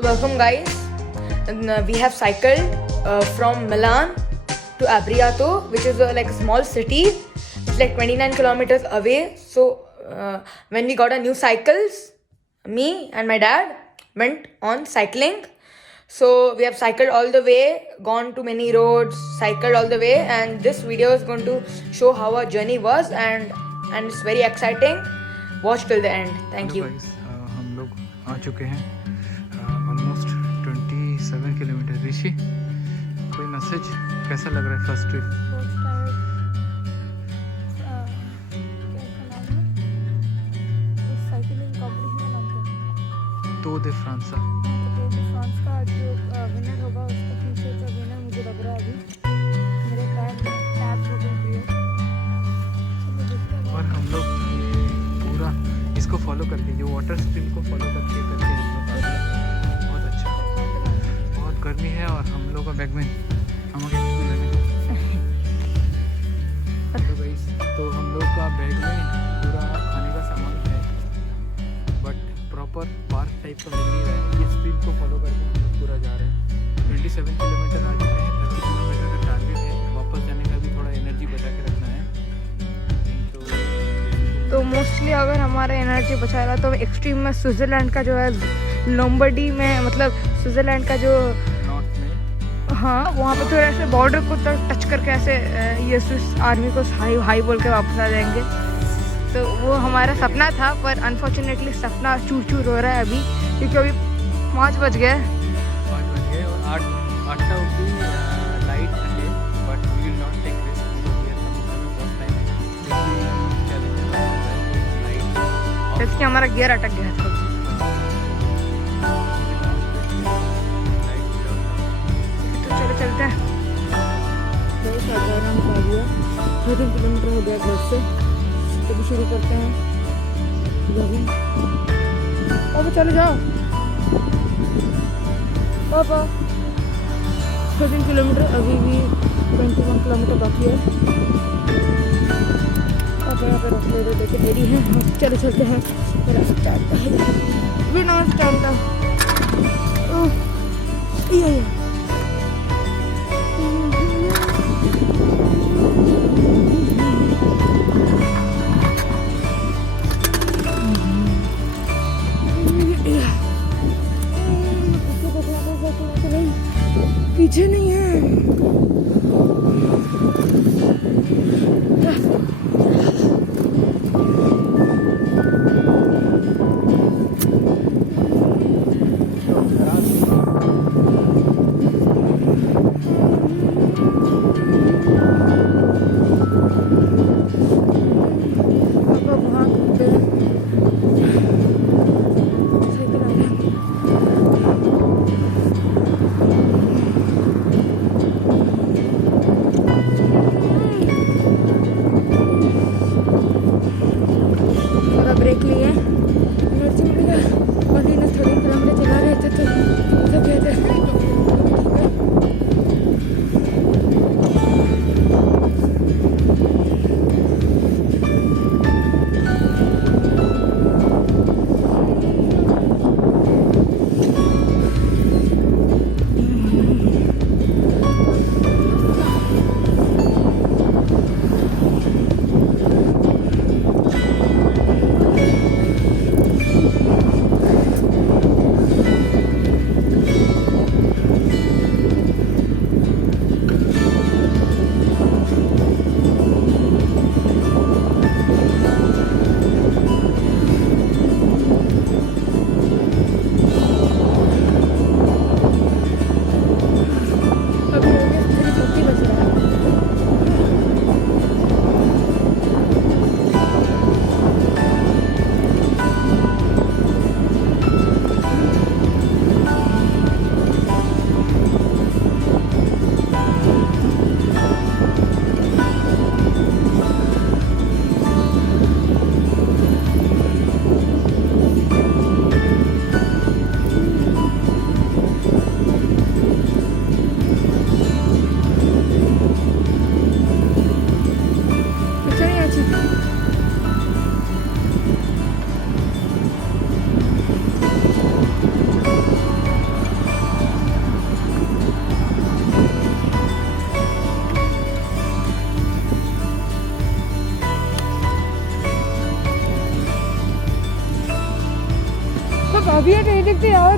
Welcome, guys. We have cycled from Milan to Abriato, which is like a small city. It's like 29 kilometers away. So when we got our new cycles, me and my dad went on cycling. So we have cycled all the way, gone to many roads, cycled all the way, and this video is going to show how our journey was, and it's very exciting. Watch till the end. Thank you. Guys, हम लोग आ चुके हैं almost 27 kilometre. ऋषि, कोई message? कैसा लग रहा है first trip? तो दे फ्रांसा फ्रांस का जो विनर होगा उसका फ्यूचर का विनर मुझे लग रहा है अभी मेरे टैब हो गई। और हम लोग पूरा इसको फॉलो करके, जो वाटर स्प्रिंग को फॉलो करके हम लोग आ गए। बहुत अच्छा, बहुत गर्मी है और हम लोग का बैग में तो हम लोग का बैग में पूरा खाने का सामान है, बट प्रॉपर पार्क टाइप का मिल नहीं रहा है। ये स्प्रिंग को फॉलो करके हम लोग पूरा जा रहे हैं। 27 किलोमीटर आ चुके हैं। 30 किलोमीटर का टारगेट है। वापस जाने का भी थोड़ा एनर्जी बचा के रखना है। तो मोस्टली अगर हमारा एनर्जी बचा रहा तो एक्सट्रीम में स्विट्ज़रलैंड का जो है लोम्बार्डी में, मतलब स्विट्ज़रलैंड का जो नॉर्थ में, हाँ वहाँ पे थोड़ा ऐसे बॉर्डर को टच करके ऐसे ये स्विस आर्मी को हाई बोल के वापस आ जाएंगे। तो वो हमारा सपना था, पर अनफॉर्चुनेटली सपना चूर चूर हो रहा है अभी, क्योंकि अभी 5 बज गए और 8 की लाइट है, but we will not take risk because we are coming for the first time. Challenge light, जैसे कि हमारा गियर अटक गया था। तो चलो चलते हैं। 2-3 किलोमीटर हो गया घर से, तो भी शुरू करते हैं जॉगिंग। पापा चलो जाओ पापा। 13 किलोमीटर, अभी भी 21 किलोमीटर बाकी है। पापा यहाँ पे रख ले, देखे रेडी है। चलो चलते हैं। मेरा स्टार्ट है बिना स्टार्ट का। ये पीछे नहीं है।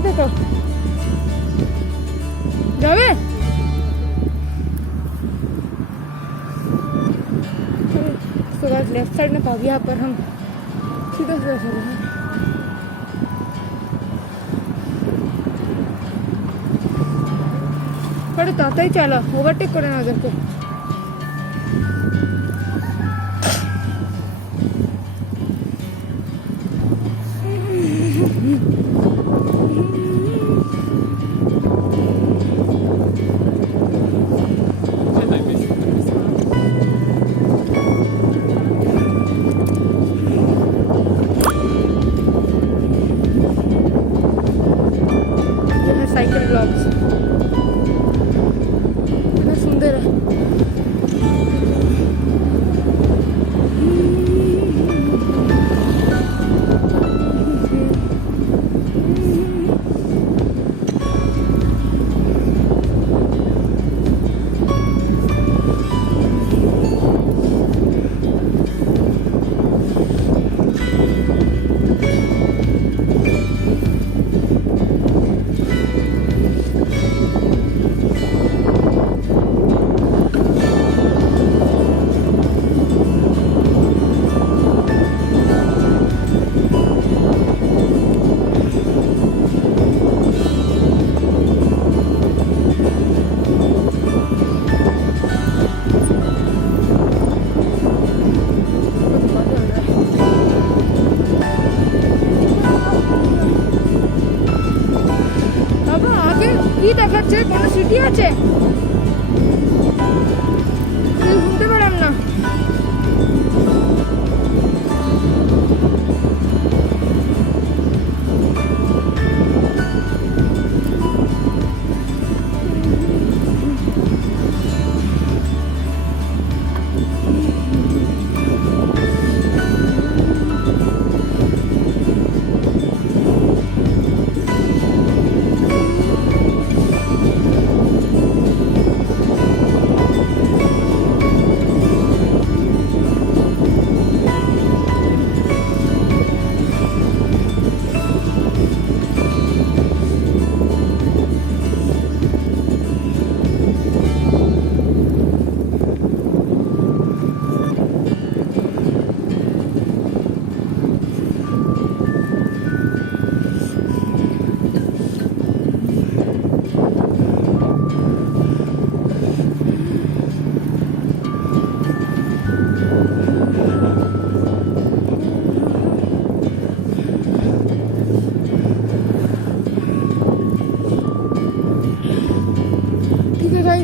आते तो जावे उसके बाद लेफ्ट साइड में पाविया पर हम सीधा सीधा चल रहे हैं। थोड़े ताता ही चला ओवरटेक करे ना उधर को साइकिल ब्लॉग्स कितना सुंदर है। কি দেখাচ্ছে কোনো সিটি আছে শুনতে পারলাম না।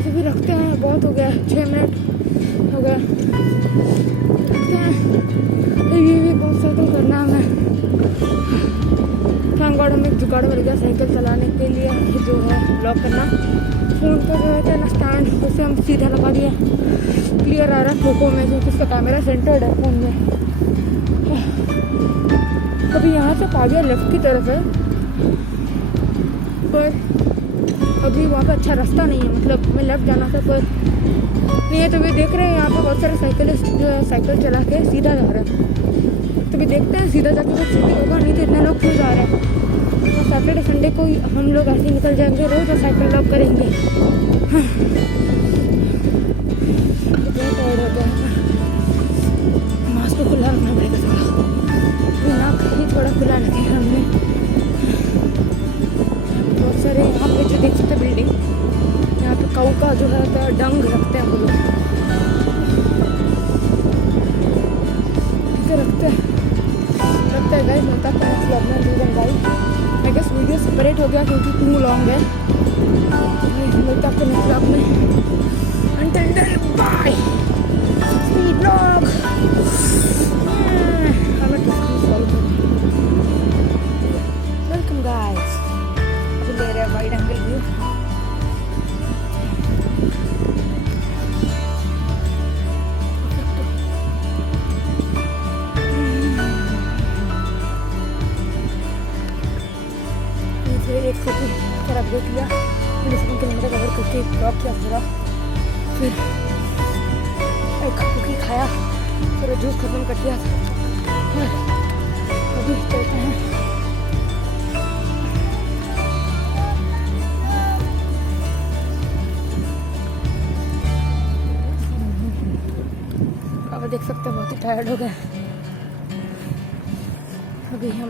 अभी रखते हैं, बहुत हो गया 6 मिनट हो गया, रखते हैं। ये बहुत साइकिल करना है हमें। थैंक गॉड हमें जुगाड़ मिल गया साइकिल चलाने के लिए, जो है ब्लॉक करना। फ़ोन पर जो है ना स्टैंड, उसे हम सीधा लगा दिया, क्लियर आ रहा है फोटो में, जो उसका कैमरा सेंटर्ड है फ़ोन में। अभी यहाँ से पाविया लेफ्ट की तरफ है, पर अभी वहाँ पे अच्छा रास्ता नहीं है, मतलब मैं लेफ्ट जाना था पर नहीं है। तो भी देख रहे हैं यहाँ पे बहुत सारे साइकिलिस्ट जो है साइकिल चला के सीधा जा रहे हैं। तो भी देखते हैं सीधा जाके कुछ सीधी होगा, नहीं तो इतने लोग क्यों जा रहे हैं। तो सैटरडे संडे को हम लोग ऐसे निकल जाएंगे, रोज साइकिल लॉक करेंगे। बहुत टायर्ड हो गया, मास्क को खुला रखना पड़ेगा थोड़ा, नाक ही थोड़ा खुला रखे हमने। बहुत सारे यहाँ पे जो देख सकते हैं बिल्डिंग, यहाँ पे काऊ का जो है तो डंग रखते हैं वो लोग, रखते हैं गाइस। मिलता है नेक्स्ट व्लॉग में। Reason guys I guess video separate हो गया क्योंकि टू लॉन्ग है। मिलता है नेक्स्ट व्लॉग में। Until then bye. Speed vlog welcome guys. ले रहे हैं वाइड एंगल व्यू। फिर 100 तरफ देख लिया, 27 किलोमीटर कवर करके ड्रॉप किया पूरा। फिर एक कुकी खाया, फिर जूस खत्म कर दिया। अभी चलते हैं सकते हैं बहुत ही टायर्ड हो गए। अभी हम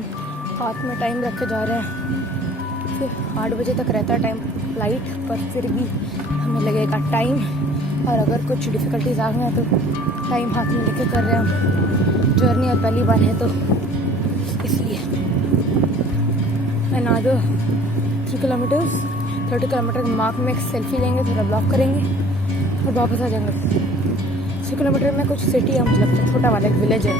हाथ में टाइम रख के जा रहे हैं, फिर 8 बजे तक रहता है टाइम फ्लाइट, पर फिर भी हमें लगेगा टाइम। और अगर कुछ डिफ़िकल्टीज आ गए हैं तो टाइम हाथ में लेके कर रहे हैं हम। जर्नी और पहली बार है तो इसलिए। एंड आगे 3 किलोमीटर्स 30 किलोमीटर के मार्क में एक सेल्फी लेंगे, थोड़ा ब्लॉक करेंगे और वापस आ जाएंगे। 6 किलोमीटर में कुछ सिटी है, मुझे लगता है छोटा वाला एक विलेज है।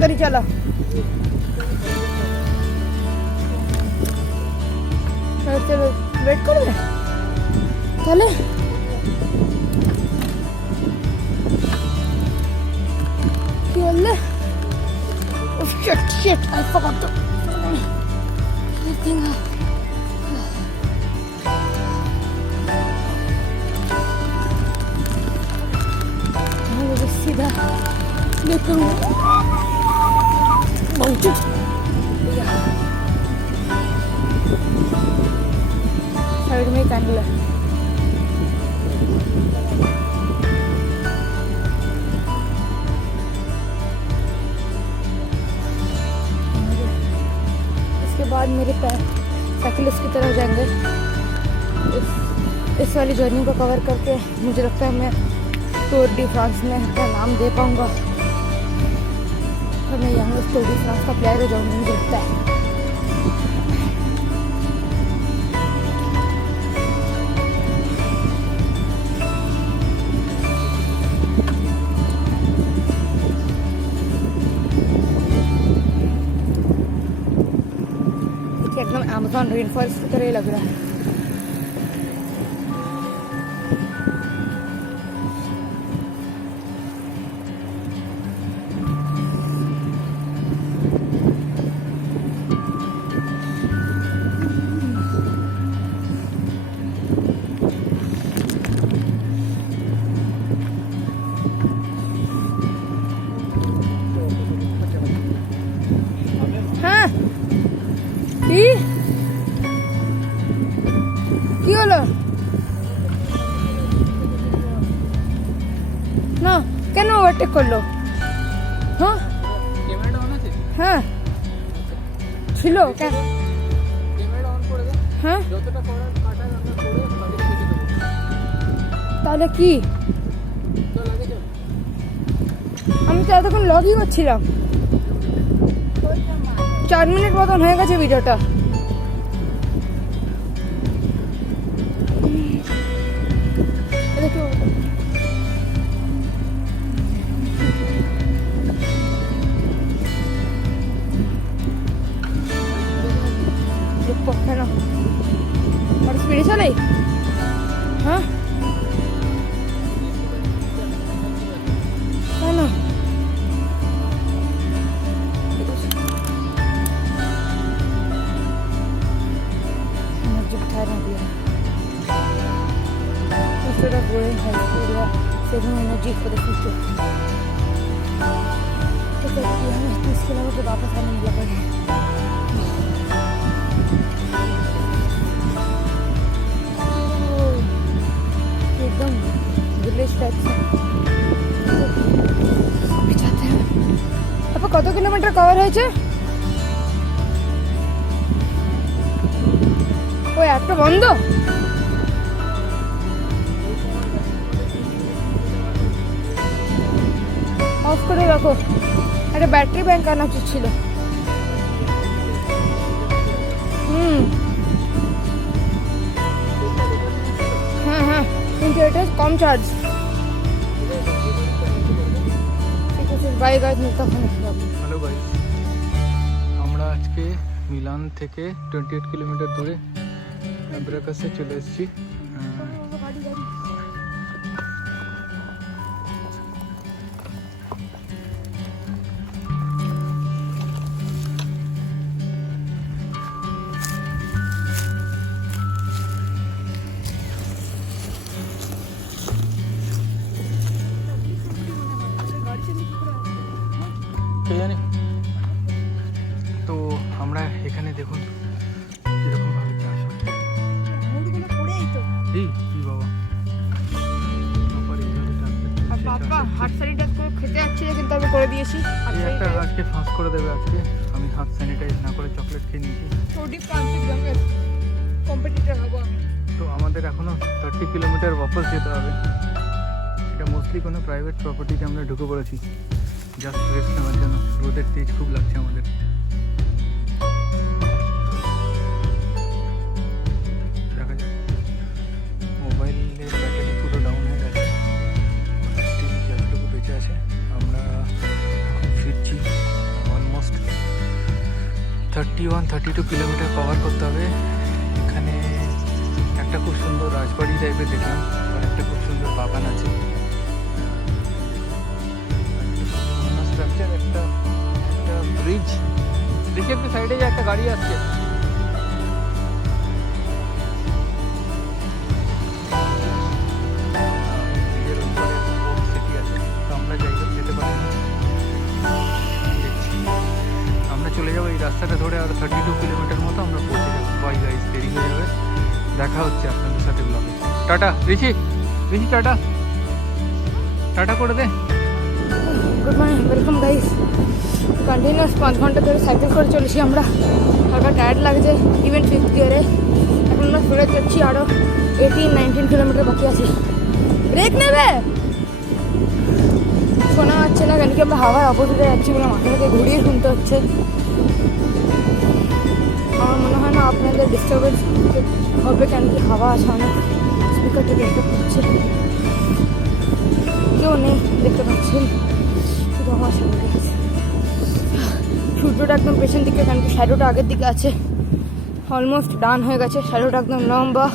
करी चलो चलो वेट करो चले। Shit, I forgot to thing. सीधा लेकर साइड में कैंडल है। इसके बाद मेरे पैर साइकिलिस्ट की तरह जाएंगे। इस वाली जर्नी को कवर करके मुझे लगता है मैं टूर डी फ्रांस में अपना नाम दे पाऊँगा और मैं यंगेस्ट टूर डी फ्रांस का प्लेयर हो जाऊँगा, मुझे लगता है। एकदम अमेज़न रेन फॉरेस्ट की तरह ही लग रहा है। কি হলো না কেন ওভারটেক করলো? হ্যাঁ ক্যামেরাটা অন আছে? হ্যাঁ ছিল কেন? ক্যামেরাটা অন করে দে। হ্যাঁ যতটা করার কাটা আমরা করে লাগে রেখে দেব। তাহলে কি তো লাগে চল। আমি তো এতক্ষণ লগই করছিলাম। 4 মিনিট মতন হয়ে গেছে ভিডিওটা। কেন আর স্পিডে চলে? হ্যাঁ কেন? Instead of going high speed, we are saving energy for the future. तो फिर हमें 30 किलोमीटर वापस आने में लगेगा। एकदम विलेज टाइप से जाते हैं। अब কত কিলোমিটার কভার হয়েছে? ওই একটা বন্ধ অফ করে রাখো। একটা ব্যাটারি ব্যাংক আনা উচিত ছিল। হ্যাঁ হ্যাঁ কিন্তু এটা কম চার্জ। ঠিক আছে বাই গাইস, তখন হ্যালো গাইস, আমরা আজকে মিলান থেকে 28 কিলোমিটার দূরে অ্যাব্রাকাসে চলে এসেছি। কে জানে। তো আমরা এখানে দেখুন এরকম ভাবে চাষ হয়। এই কি বাবা, আবার এইভাবে চাষ করছে। আর বাবা হাত স্যানিটাইজ করে খেতে যাচ্ছিল, কিন্তু আমি করে দিয়েছি। এই একটা আজকে ফাঁস করে দেবে আজকে। আমি হাত স্যানিটাইজ না করে চকলেট খেয়ে নিয়েছি। কম্পিটিটর হবো আমি। তো আমাদের এখনো 30 কিলোমিটার ওয়াপস যেতে হবে। এটা মোস্টলি কোনো প্রাইভেট প্রপার্টিতে আমরা ঢুকে পড়েছি জাস্ট রেস্ট নেওয়ার জন্য। রোদের তেজ খুব লাগছে আমাদের। দেখা যাক, মোবাইলের ব্যাটারি পুরো ডাউন হয়ে গেছে, স্টিল যতটুকু বেঁচে আছে। আমরা এখন ফিরছি। অলমোস্ট 31-32 কিলোমিটার কভার করতে হবে। এখানে একটা খুব সুন্দর রাজবাড়ি টাইপের দেখলাম, আর একটা খুব সুন্দর বাগান আছে। স্ট্রাকচার একটা ব্রিজ, ব্রিজের সাইডে যে একটা গাড়ি আসছে। ব্রিজের উপরে ওল্ড সিটি আছে, তো আমরা জায়গা যেতে পারি না। দেখছি আমরা চলে যাবো এই রাস্তাটা ধরে, আর 32 কিলোমিটার মতো আমরা পৌঁছে যাবো। বাই গাইস, দেরি হয়ে যাবে। দেখা হচ্ছে আপনাদের সাথে ব্লগে। Tata Rishi, Rishi tata, tata করে দে। Good morning, welcome guys. Continuous 5 ঘন্টা ধরে সাইকেল করে চলেছি আমরা। হালকা টায়ার্ড লাগছে, ইভেন 5th গিয়ারে। এখন আমরা ফিরে যাচ্ছি, আরও 18-19 কিলোমিটার বাকি আছে। ব্রেক নেবে শোনা যাচ্ছে না, কেন কি আমরা হাওয়ার অপোজিটে যাচ্ছি বলে মাথা থেকে ঘুরিয়ে শুনতে হচ্ছে। আমার মনে হয় না আপনাদের ডিস্টার্বেন্স হবে, কেন কি হাওয়া আছে অনেক, স্পিকার থেকে এফেক্ট হচ্ছে। কেউ নেই দেখতে পাচ্ছেন, শুধু আমার সামনে আছে। সূর্যটা একদম পেছন দিকে, কারণ কি শ্যাডোটা আগের দিকে আছে। অলমোস্ট ডান হয়ে গেছে, শ্যাডোটা একদম লম্বা।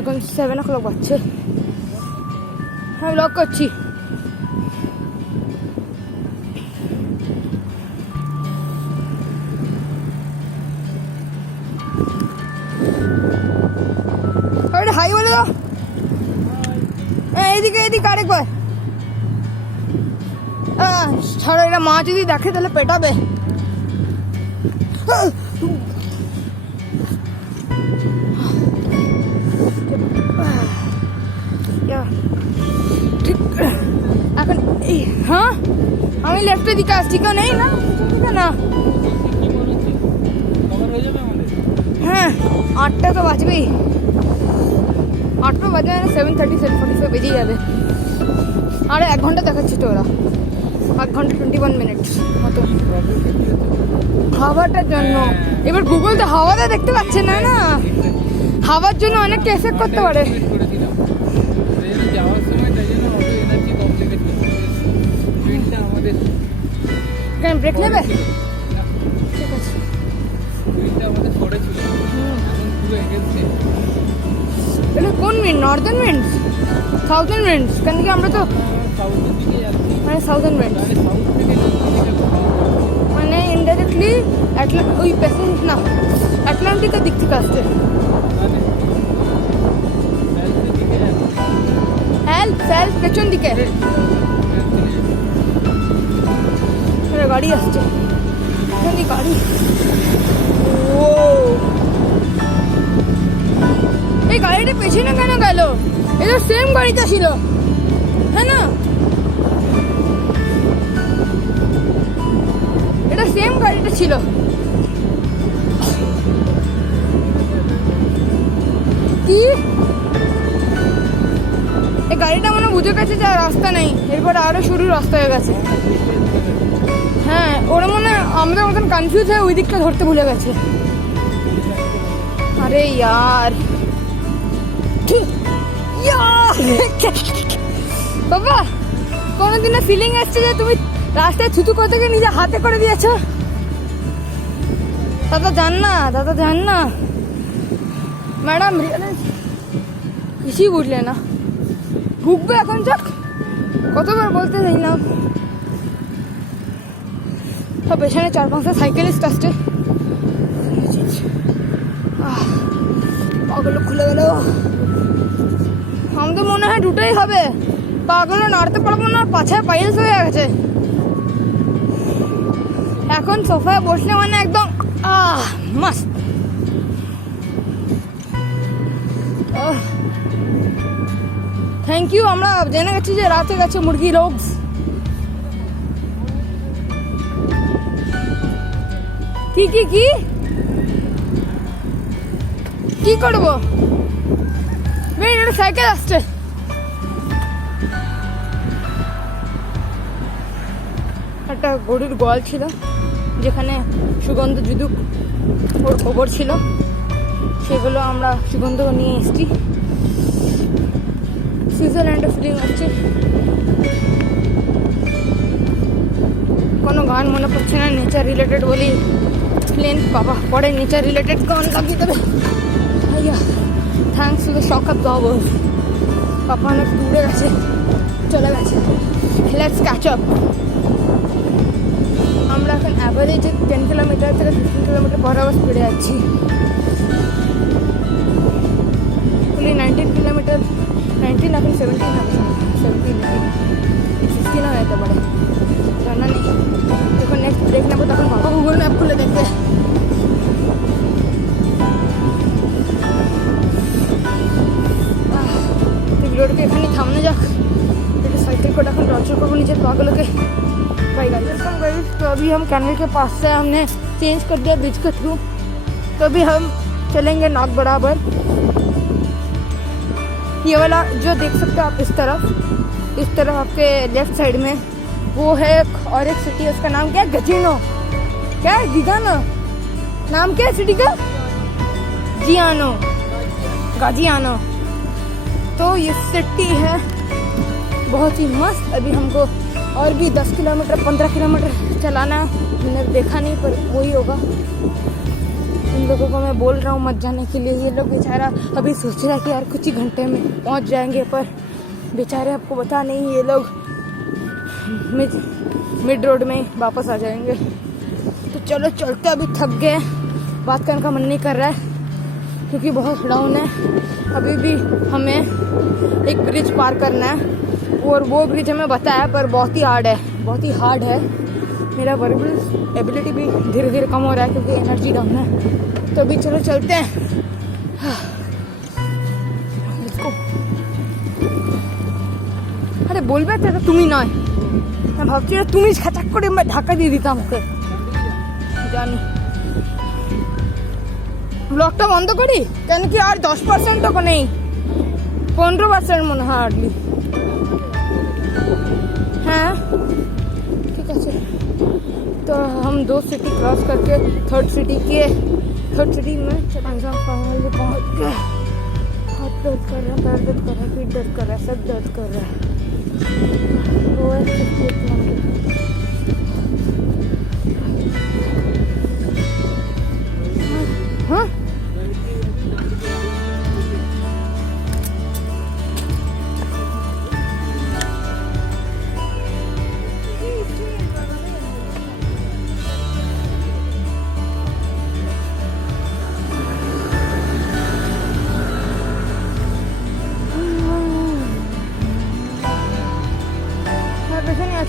এখন 7 o'clock বাজছে। আমি ব্লগ করছি। হাই বলে দাও। এইদিকে এইদিকে আরেকবার। ছাড়ো, এরা মা যদি দেখে তাহলে পেটাবে। ঠিক এখন এই, হ্যাঁ আমি লেফটের দিকে আসছি, কেন নেই না দিকে না। হ্যাঁ 8টা তো বাজবেই, 8টা বাজে না, 7:30 7:45 বেজেই যাবে। আরে 1 ঘন্টা দেখাচ্ছি তো ওরা, 1 ঘন্টা 21 মিনিট মতো। হাওয়াটার জন্য এবার গুগল তো হাওয়াটা দেখতে পাচ্ছে না, না হাওয়ার জন্য অনেকটা এফেক্ট করতে পারে। কেন ব্রেক নেবে? ঠিক আছে, এটা কোন wind? Northern wind, southern wind? কেন কি আমরা তো মানে সাউথার্ন উইন্ড, মানে ইনডাইরেক্টলি ওই প্যাসেঞ্জ না আটলান্টিকের দিক থেকে আসছে। হেল্প পেছন দিকে গাড়ি আসছে, গাড়ি। ও এই গাড়িটা পেছনে কেন গেল? এটা সেম গাড়িটা ছিল, হ্যাঁ না? এটা সেম গাড়িটা ছিল। কি এই গাড়িটা মনে বুঝে গেছে যে রাস্তা নেই, এরপরে আরো শুরু রাস্তা হয়ে গেছে। হ্যাঁ ওরা মনে আমাদের মতন কনফিউজ হয়ে ওই দিকটা ধরতে ভুলে গেছে। আরে ইয়ার বাবা, কোনোদিনও ফিলিং আসছে যে তুমি রাস্তায় থুতু করতে গিয়ে নিজে হাতে করে দিয়েছ? दादा जान ना ম্যাডাম বেশি বুঝলে না ঢুকবে এখন যাক কতবার বলতে চাইলাম তো পেছনে 4-5টা সাইকেলিস্ট আসছে পাগুলো খুলে গেল আমাদের মনে হয় দুটোই হবে পাগুলো নাড়তে পারবো না পাছায় পাইলস হয়ে গেছে এখন সোফায় বসলে মানে একদম মস্ত থ্যাংক ইউ আমরা জেনে গেছি যে রাতে গেছে মুরগি রোগস কি কি কি কি করবো সাইকেল আসছে একটা গরুর গোয়াল ছিল যেখানে সুগন্ধ যুদুক ওর খবর ছিল সেগুলো আমরা সুগন্ধ নিয়ে এসেছি সুইজারল্যান্ডে ফিলিং হচ্ছে কোনো গান মনে পড়ছে না নেচার রিলেটেড বলি প্লেন বাবা পরে নেচার রিলেটেড গান লাগিয়ে দেবে ভাইয়া থ্যাংকস টু দ্য শক অবজার্ভার্স পাপা অনেক দূরে গেছে চলে গেছে লেটস ক্যাচ আপ আমরা এখন অ্যাভারেজে 10 কিলোমিটার থেকে 15 কিলোমিটার পার আওয়ার স্পিডে যাচ্ছি ফুলি 19 কিলোমিটার 19 এখন 17 হবে 16 হতে পারে জানা নেই যখন নেক্সট ব্রেক নেবো তখন বাবা গুগল ম্যাপ খুলে দেখবে ভিডিওটাকে এখানে থামানো যাক एक साइकिल को এখন टॉर्चर करबो नीचे पागलों के भाई गाइस तो अभी हम कैनल के पास से हमने चेंज कर दिया ब्रिज के थ्रू तो अभी हम चलेंगे नॉक बराबर ये वाला जो देख सकते हो आप इस तरफ आपके लेफ्ट साइड में वो है और एक सिटी है उसका नाम क्या है गजिनो क्या है गिगानो नाम क्या है सिटी का गाजियानो तो ये सिटी है बहुत ही मस्त अभी हमको और भी 10 किलोमीटर 15 किलोमीटर चलाना है मैंने देखा नहीं पर वही होगा इन लोगों को मैं बोल रहा हूँ मत जाने के लिए ये लोग बेचारा अभी सोच रहा है कि यार कुछ ही घंटे में पहुँच जाएंगे पर बेचारे आपको पता नहीं ये लोग मिड रोड में वापस आ जाएंगे तो चलो चलते अभी थक गए बात करने का मन नहीं कर रहा है क्योंकि बहुत डाउन है अभी भी हमें एक ब्रिज पार करना है और वो ब्रिज हमें बताया पर बहुत ही हार्ड है मेरा वर्बल एबिलिटी भी धीरे धीरे कम हो रहा है क्योंकि एनर्जी डाउन है तो अभी चलो चलते हैं अरे बोलबे तो तुम्हें ना मैं भावছি না তুমি ছাচাক করে ঢাকা দিয়ে দিতাম ওকে জানি ব্লগটা বন্ধ করি কেন কি আর 10% তো নেই 15% মনে হয় হার্ডলি हाँ ठीक है तो हम 2 सिटी क्रॉस करके थर्ड सिटी में फाइनली पहुंच गए हाथ दर्द कर रहा है पैर दर्द कर रहा है पीठ दर्द कर रहा है सब दर्द कर रहा है हाँ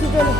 चलो